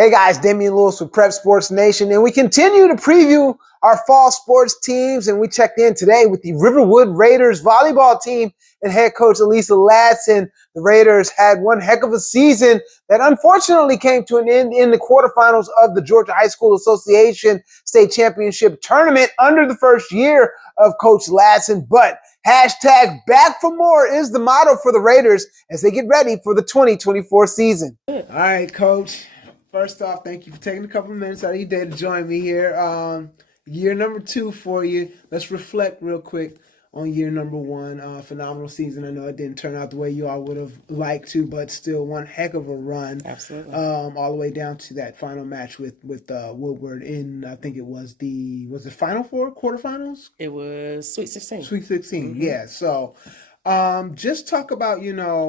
Hey guys, Damian Lewis with Prep Sports Nation, and we continue to preview our fall sports teams, and we checked in today with the Riverwood Raiders volleyball team and head coach E'Lisa Ladson. The Raiders had one heck of a season that unfortunately came to an end in the quarterfinals of the Georgia High School Association State Championship Tournament under the first year of Coach Ladson, but hashtag back for more is the motto for the Raiders as they get ready for the 2024 season. All right, Coach. First off, thank you for taking a couple of minutes out of your day to join me here. Year number 2 for you. Let's reflect real quick on year number 1. Phenomenal season. I know it didn't turn out the way you all would have liked to, but still one heck of a run. Absolutely. All the way down to that final match with Woodward in, I think it was the Final Four, quarterfinals? It was Sweet 16. Sweet 16, Mm-hmm. yeah. So just talk about,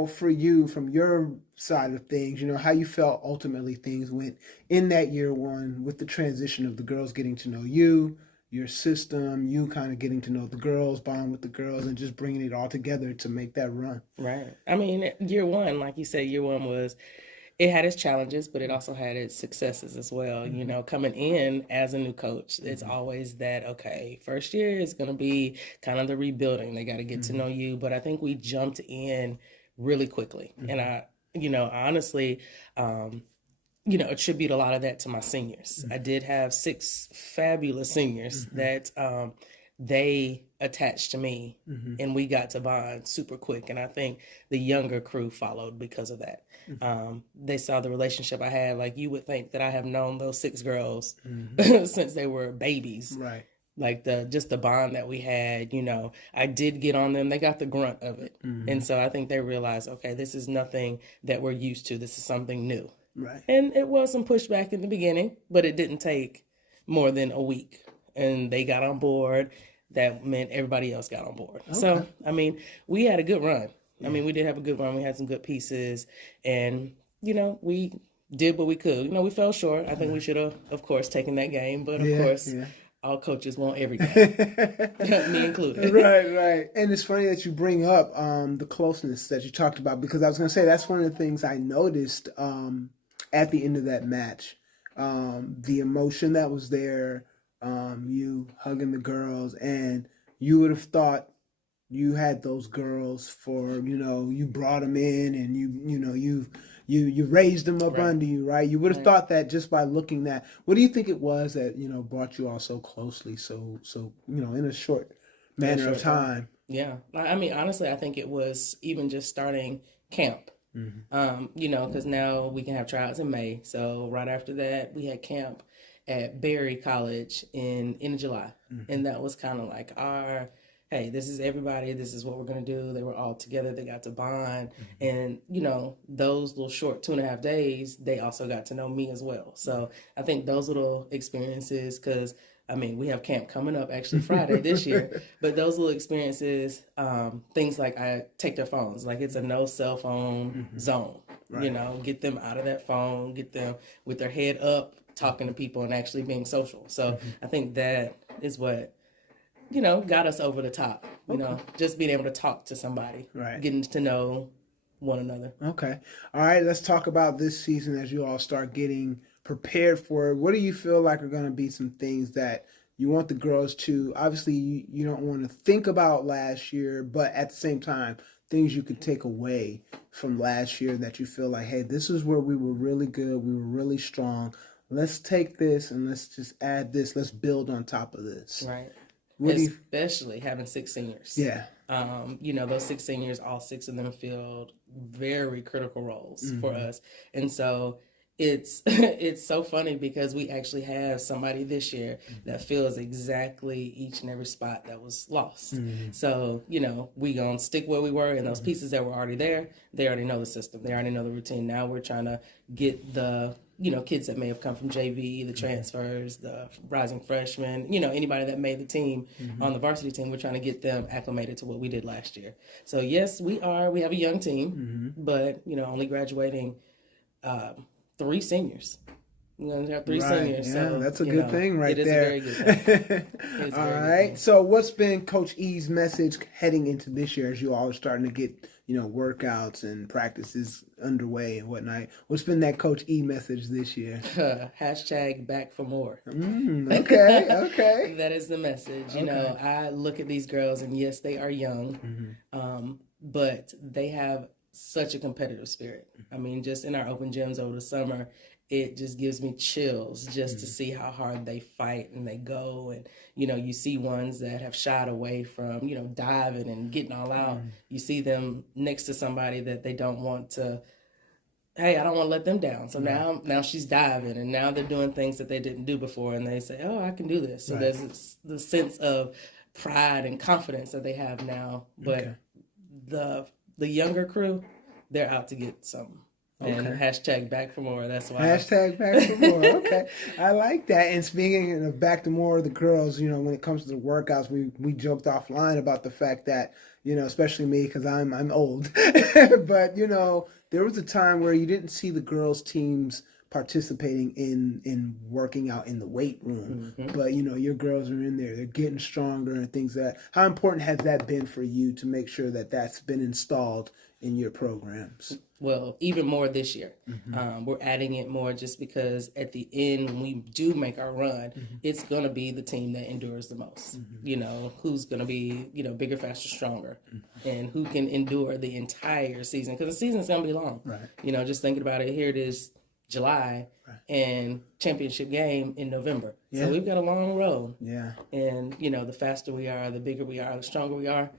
for you, from your side of things, how you felt ultimately things went in that year 1 with the transition of the girls getting to know you, your system, you kind of getting to know the girls, bond with the girls, and just bringing it all together to make that run. Right. I mean, year 1, like you said, year 1 it had its challenges, but it also had its successes as well. Mm-hmm. Coming in as a new coach, it's always that, okay, first year is going to be kind of the rebuilding. They got to get to know you. But I think we jumped in really quickly. And I honestly, attribute a lot of that to my seniors. I did have 6 fabulous seniors that they attached to me, and we got to bond super quick. And I think the younger crew followed because of that. They saw the relationship I had. Like, you would think that I have known those 6 girls since they were babies. Right. Like just the bond that we had, I did get on them. They got the grunt of it. And so I think they realized, okay, this is nothing that we're used to. This is something new. Right. And it was some pushback in the beginning, but it didn't take more than a week. And they got on board. That meant everybody else got on board. Okay. So, we had a good run. Yeah. We did have a good run. We had some good pieces. And, we did what we could. We fell short. I think we should have, of course, taken that game. But, of course, all coaches want every game, me included. Right. And it's funny that you bring up the closeness that you talked about, because I was going to say that's one of the things I noticed at the end of that match. The emotion that was there, you hugging the girls, and you would have thought you had those girls for, you brought them in and you raised them up under you, right? You would have thought that just by looking at. What do you think it was that, brought you all so closely, so in a short manner of time? Yeah. Honestly, I think it was even just starting camp. Because now we can have tryouts in May. So right after that, we had camp at Berry College in July. And that was kind of like hey, this is everybody. This is what we're going to do. They were all together. They got to bond. And, those little short 2.5 days, they also got to know me as well. So I think those little experiences, because, we have camp coming up actually Friday this year. But those little experiences, things like I take their phones. Like, it's a no cell phone zone. Right. Get them out of that phone. Get them with their head up, talking to people and actually being social. So I think that is what got us over the top, just being able to talk to somebody, right, getting to know one another. Okay. All right. Let's talk about this season as you all start getting prepared for it. What do you feel like are going to be some things that you want the girls to, obviously you don't want to think about last year, but at the same time, things you could take away from last year that you feel like, hey, this is where we were really good. We were really strong. Let's take this and let's just add this. Let's build on top of this. Right. Especially having 6 seniors. Yeah. Those 6 seniors, all 6 of them filled very critical roles for us. And so it's so funny because we actually have somebody this year that fills exactly each and every spot that was lost. So, we gonna stick where we were, and those pieces that were already there, they already know the system. They already know the routine. Now we're trying to get the kids that may have come from JV, the transfers, the rising freshmen, anybody that made the team on the varsity team, we're trying to get them acclimated to what we did last year. So yes, we have a young team, but, only graduating 3 seniors. We're going to have 3 Right. seniors. Yeah, So, that's a good thing right there. It is there. a very good thing. It's All very good right. thing. So what's been Coach E's message heading into this year as you all are starting to get, workouts and practices underway and whatnot? What's been that Coach E message this year? Hashtag back for more. Okay. That is the message. You know, I look at these girls and yes, they are young, but they have such a competitive spirit. I mean, just in our open gyms over the summer, it just gives me chills just to see how hard they fight and they go. And, you see ones that have shied away from, diving and getting all out. You see them next to somebody that they don't want to, hey, I don't want to let them down. So now she's diving and now they're doing things that they didn't do before. And they say, oh, I can do this. So there's the sense of pride and confidence that they have now. But the younger crew, they're out to get something. And hashtag back for more. That's why. Hashtag back for more. Okay. I like that. And speaking of back to more of the girls, when it comes to the workouts, we joked offline about the fact that, especially me, because I'm old, but, there was a time where you didn't see the girls' teams participating in working out in the weight room. But, your girls are in there. They're getting stronger and things like that. How important has that been for you to make sure that that's been installed in your programs? Well, even more this year. We're adding it more just because at the end, when we do make our run, it's going to be the team that endures the most. Who's going to be, bigger, faster, stronger, and who can endure the entire season. Because the season's going to be long. Right. Just thinking about it, here it is July and championship game in November. Yeah. So we've got a long road. Yeah. And, the faster we are, the bigger we are, the stronger we are,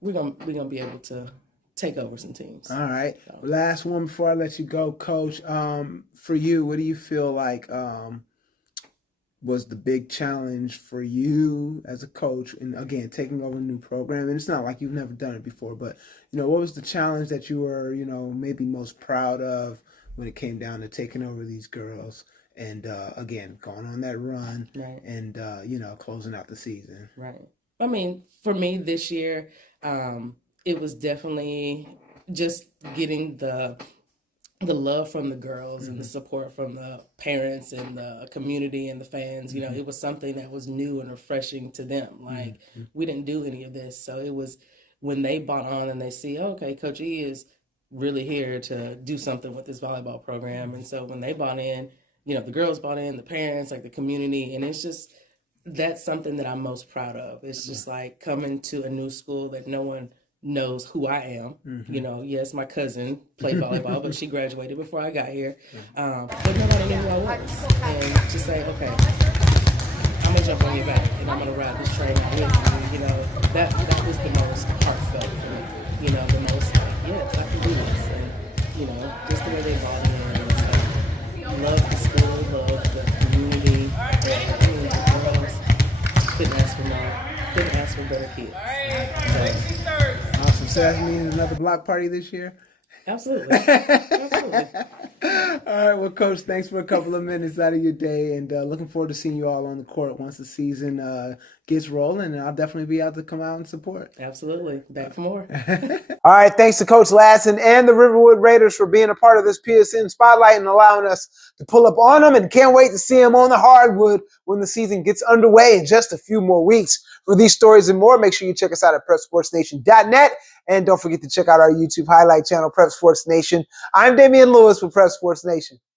we're gonna be able to take over some teams. All right. So. Last one before I let you go, Coach. For you, what do you feel like was the big challenge for you as a coach? And again, taking over a new program, and it's not like you've never done it before, but what was the challenge that you were, maybe most proud of when it came down to taking over these girls and again going on that run and closing out the season? Right. I mean, for me this year, it was definitely just getting the love from the girls and the support from the parents and the community and the fans. It was something that was new and refreshing to them. Like, we didn't do any of this. So it was when they bought on and they see, okay, Coach E is really here to do something with this volleyball program. And so when they bought in, the girls bought in, the parents, like the community, and it's just, that's something that I'm most proud of. It's just like coming to a new school that no one knows who I am. Yes, my cousin played volleyball, but she graduated before I got here. But nobody knew who I was. And just say, okay, I'm gonna jump on your back and I'm gonna ride this train with you. That was the most heartfelt for me. The most like, yes, I can do this. And just the way they bought in. Love the school, love the community. The girls couldn't ask for more. Couldn't ask for better kids. Awesome. So that means another block party this year? Absolutely. Absolutely. All right. Well, Coach, thanks for a couple of minutes out of your day, and looking forward to seeing you all on the court once the season gets rolling, and I'll definitely be out to come out and support. Absolutely. Back for more. All right. Thanks to Coach Ladson and the Riverwood Raiders for being a part of this PSN Spotlight and allowing us to pull up on them, and can't wait to see them on the hardwood when the season gets underway in just a few more weeks. For these stories and more, make sure you check us out at PrepSportsNation.net. And don't forget to check out our YouTube highlight channel, Prep Sports Nation. I'm Damian Lewis with Prep Sports Nation.